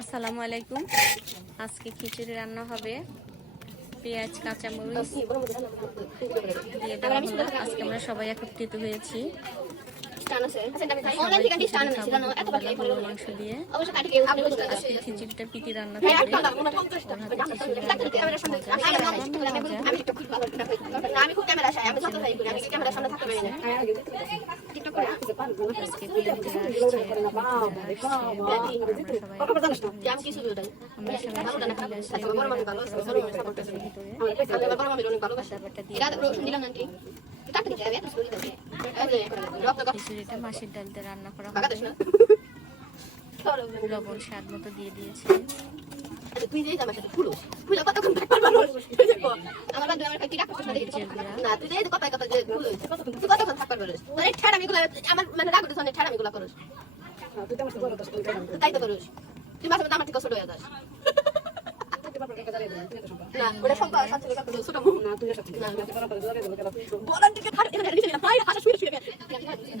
আসসালামু আলাইকুম। আজকে খিচুড়ি রান্না হবে। পেঁয়াজ কাঁচামরিচ দিয়ে দেওয়া হলো। আজকে আমরা সবাই একত্রিত হয়েছি মাংস দিয়ে। আজকে খিচুড়িটা পিটি রান্না খিচুড়িটা মাছের ডাল দিয়ে রান্না করা হবে। লবণ স্বাদ মতো দিয়ে দিয়েছে।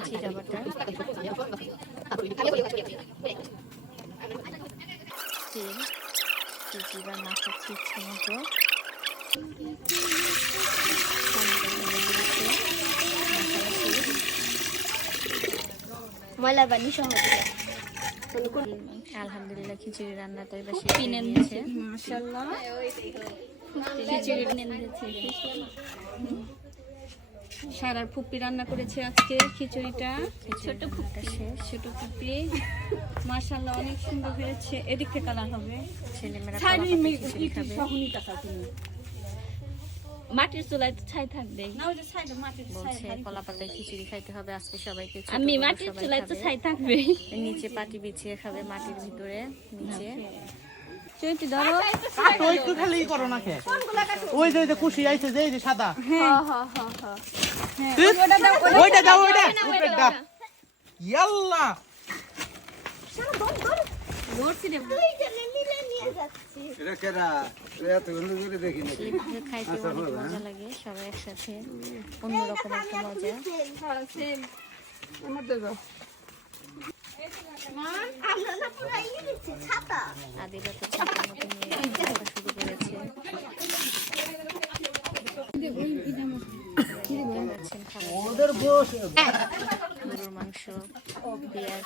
জিরা বাটা, তেল, জিরা মাখাচ্ছি ইচ্ছে মতো। ময়লা পানি সহ আলহামদুলিল্লাহ খিচুড়ি রান্নাটা এবার শেষ হয়ে গিয়েছে। মাশাআল্লাহ খিচুড়ি নিয়েছে। সারার ফুপি রান্না করেছে আজকে খিচুড়িটা। ছোট ফুপি, ছোট ফুপি মাশাআল্লাহ অনেক সুন্দর হয়েছে। এদিক থেকে কালার হবে। ছেলেমেয়েরা মাটির চুলায় ছাই থাকবে না, ওই যে ছাইটা মাটির বলছে কলা পাতায় খিচুড়ি খাইতে হবে আজকে সবাইকে। আমি মাটির চুলায় তো ছাই থাকবে। নিচে পাটি বিছিয়ে খাবে মাটির ভিতরে নিচে। চৈতি ধরো কাটো একটু খালি করো না কে ওই যে খুশি আইছে যে এই যে সাদা হ্যাঁ হ্যাঁ হ্যাঁ ওইটা দাও ওইটা উপরে দাও ইয়াল্লা ধরছি রে এটা কেডা এত বন্ধু করে দেখি না এইভাবে খাইতে অনেক মজা লাগে সবাই একসাথে, অন্যরকম একটা মজা। আদিরা তো ছাতার মতো নিয়ে খাওয়া শুরু করেছে। ওদের বস গরুর মাংস, পেঁয়াজ